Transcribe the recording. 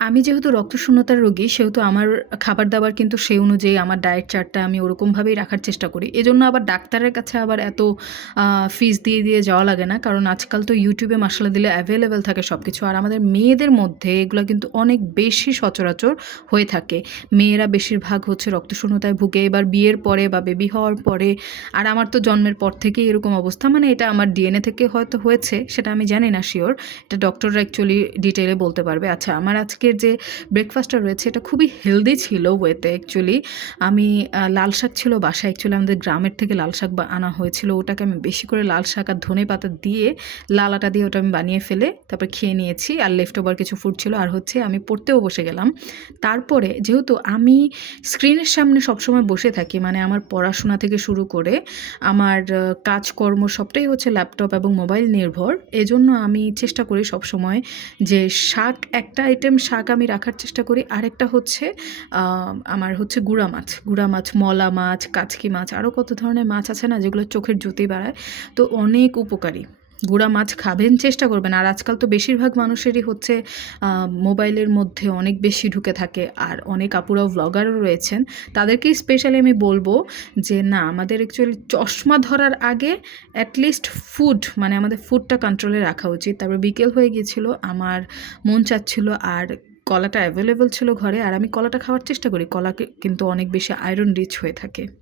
আমি যেহেতু রক্তশূন্যতার রোগী, সেহেতু আমার খাবার-দাবার কিন্তু সেই অনুযায়ী আমার ডায়েট চার্টটা আমি ওরকমভাবেই রাখার চেষ্টা করি। এজন্য আবার ডাক্তারের কাছে আবার এত আ ফিস দিয়ে যাওয়া লাগে না। কারণ আজকাল তো YouTube এ মাসাল্লাহ দিলে এভেইলেবল থাকে সবকিছু। আর আমাদের মেয়েদের মধ্যে এগুলা কিন্তু অনেক বেশি সচরাচর হয়ে থাকে। মেয়েরা বেশিরভাগ হচ্ছে রক্তশূন্যতায় ভুগে। এবার বিয়ের পরে বা বেবি হওয়ার পরে, আর আমার তো জন্মের পর থেকেই এরকম অবস্থা। মানে এটা আমার ডিএনএ থেকে হয়তো হয়েছে, সেটা আমি জানি না সিওর। এটা ডক্টররা অ্যাকচুয়ালি ডিটেইলে বলতে পারবে। আচ্ছা, আমার আজকের যে ব্রেকফাস্টটা রয়েছে এটা খুবই হেলদি ছিল ওয়েতে অ্যাকচুয়ালি। আমি লাল শাক ছিল বাসায়, অ্যাকচুয়ালি আমাদের গ্রামের থেকে লাল শাক আনা হয়েছিল। ওটাকে আমি বেশি করে লাল শাক আর ধনেপাতা দিয়ে, লাল আটা দিয়ে ওটা আমি বানিয়ে ফেলে তারপর খেয়ে নিয়েছি। আর লেফট ওভার কিছু ফুড ছিল। আর হচ্ছে আমি পড়তেও বসে গেলাম। তারপরে যেহেতু আমি স্ক্রিনের সামনে সবসময় বসে থাকি, মানে আমার পড়াশোনা থেকে শুরু করে আমার কাজকর্ম সবটাই হচ্ছে ল্যাপটপ এবং মোবাইল নির্ভর। এজন্য আমি চেষ্টা করি সবসময় যে শাক, একটা আইটেম শাক আমি রাখার চেষ্টা করি। আরেকটা হচ্ছে আমার হচ্ছে গুড়া মাছ, মলা মাছ, কাচকি মাছ, আরও কত ধরনের মাছ আছে না যেগুলো চোখের জ্যোতি বাড়ায়। তো অনেক উপকারী। গুড়া মাছ খাবেন, চেষ্টা করবেন। আর আজকাল তো বেশিরভাগ মানুষেরই হচ্ছে মোবাইলের মধ্যে অনেক বেশি ঢুকে থাকে। আর অনেক আপুরাও ভ্লগারও রয়েছেন। তাদেরকেই স্পেশালি আমি বলবো যে না, আমাদের অ্যাকচুয়ালি চশমা ধরার আগে অ্যাটলিস্ট ফুড, মানে আমাদের ফুডটা কন্ট্রোলে রাখা উচিত। তারপর বিকেল হয়ে গিয়েছিল, আমার মন চাচ্ছিল, আর কলাটা অ্যাভেলেবল ছিল ঘরে, আর আমি কলাটা খাওয়ার চেষ্টা করি। কলা কিন্তু অনেক বেশি আয়রন রিচ হয়ে থাকে।